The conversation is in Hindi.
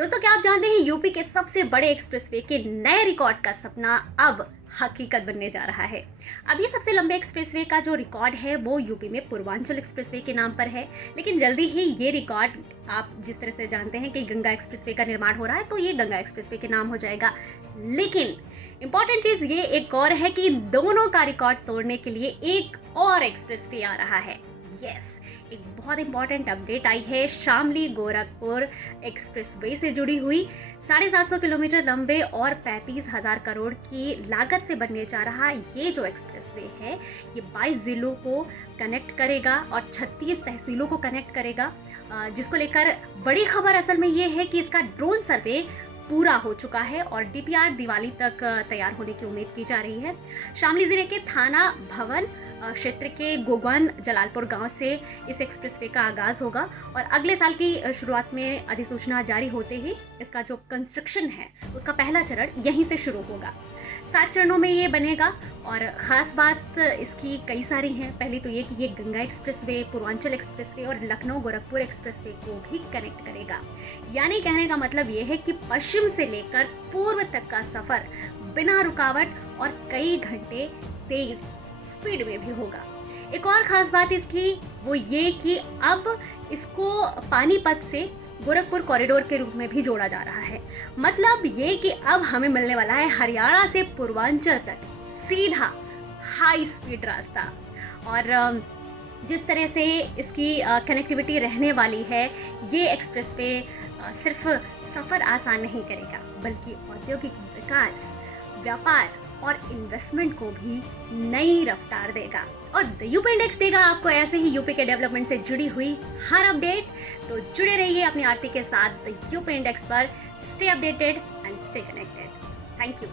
दोस्तों, क्या आप जानते हैं यूपी के सबसे बड़े एक्सप्रेसवे के नए रिकॉर्ड का सपना अब हकीकत बनने जा रहा है। अब ये सबसे लंबे एक्सप्रेसवे का जो रिकॉर्ड है वो यूपी में पूर्वांचल एक्सप्रेसवे के नाम पर है, लेकिन जल्दी ही ये रिकॉर्ड, आप जिस तरह से जानते हैं कि गंगा एक्सप्रेसवे का निर्माण हो रहा है, तो ये गंगा एक्सप्रेसवे के नाम हो जाएगा। लेकिन इंपॉर्टेंट चीज ये एक और है कि दोनों का रिकॉर्ड तोड़ने के लिए एक और एक्सप्रेसवे आ रहा है। यस, एक बहुत इंपॉर्टेंट अपडेट आई है। शामली गोरखपुर एक्सप्रेसवे से जुड़ी हुई 750 किलोमीटर लंबे और 35,000 करोड़ की लागत से बनने जा रहा ये जो एक्सप्रेसवे है, ये 22 जिलों को कनेक्ट करेगा और 36 तहसीलों को कनेक्ट करेगा, जिसको लेकर बड़ी खबर असल में ये है कि इसका ड्रोन सर्वे पूरा हो चुका है और डीपीआर दिवाली तक तैयार होने की उम्मीद की जा रही है। शामली जिले के थाना भवन क्षेत्र के गोगन जलालपुर गांव से इस एक्सप्रेसवे का आगाज होगा और अगले साल की शुरुआत में अधिसूचना जारी होते ही इसका जो कंस्ट्रक्शन है उसका पहला चरण यहीं से शुरू होगा। 7 चरणों में ये बनेगा और ख़ास बात इसकी कई सारी हैं। पहली तो ये कि ये गंगा एक्सप्रेसवे, पूर्वांचल एक्सप्रेसवे और लखनऊ गोरखपुर एक्सप्रेसवे को भी कनेक्ट करेगा। यानी कहने का मतलब ये है कि पश्चिम से लेकर पूर्व तक का सफ़र बिना रुकावट और कई घंटे तेज स्पीड में भी होगा। एक और ख़ास बात इसकी वो ये कि अब इसको पानीपत से गोरखपुर कॉरिडोर के रूप में भी जोड़ा जा रहा है। मतलब ये कि अब हमें मिलने वाला है हरियाणा से पूर्वांचल तक सीधा हाई स्पीड रास्ता। और जिस तरह से इसकी कनेक्टिविटी रहने वाली है, ये एक्सप्रेसवे सिर्फ सफ़र आसान नहीं करेगा बल्कि औद्योगिक विकास, व्यापार और इन्वेस्टमेंट को भी नई रफ्तार देगा। और द यूपी इंडेक्स देगा आपको ऐसे ही यूपी के डेवलपमेंट से जुड़ी हुई हर अपडेट। तो जुड़े रहिए अपनी आरती के साथ द यूपी इंडेक्स पर। Stay updated and stay connected. Thank you.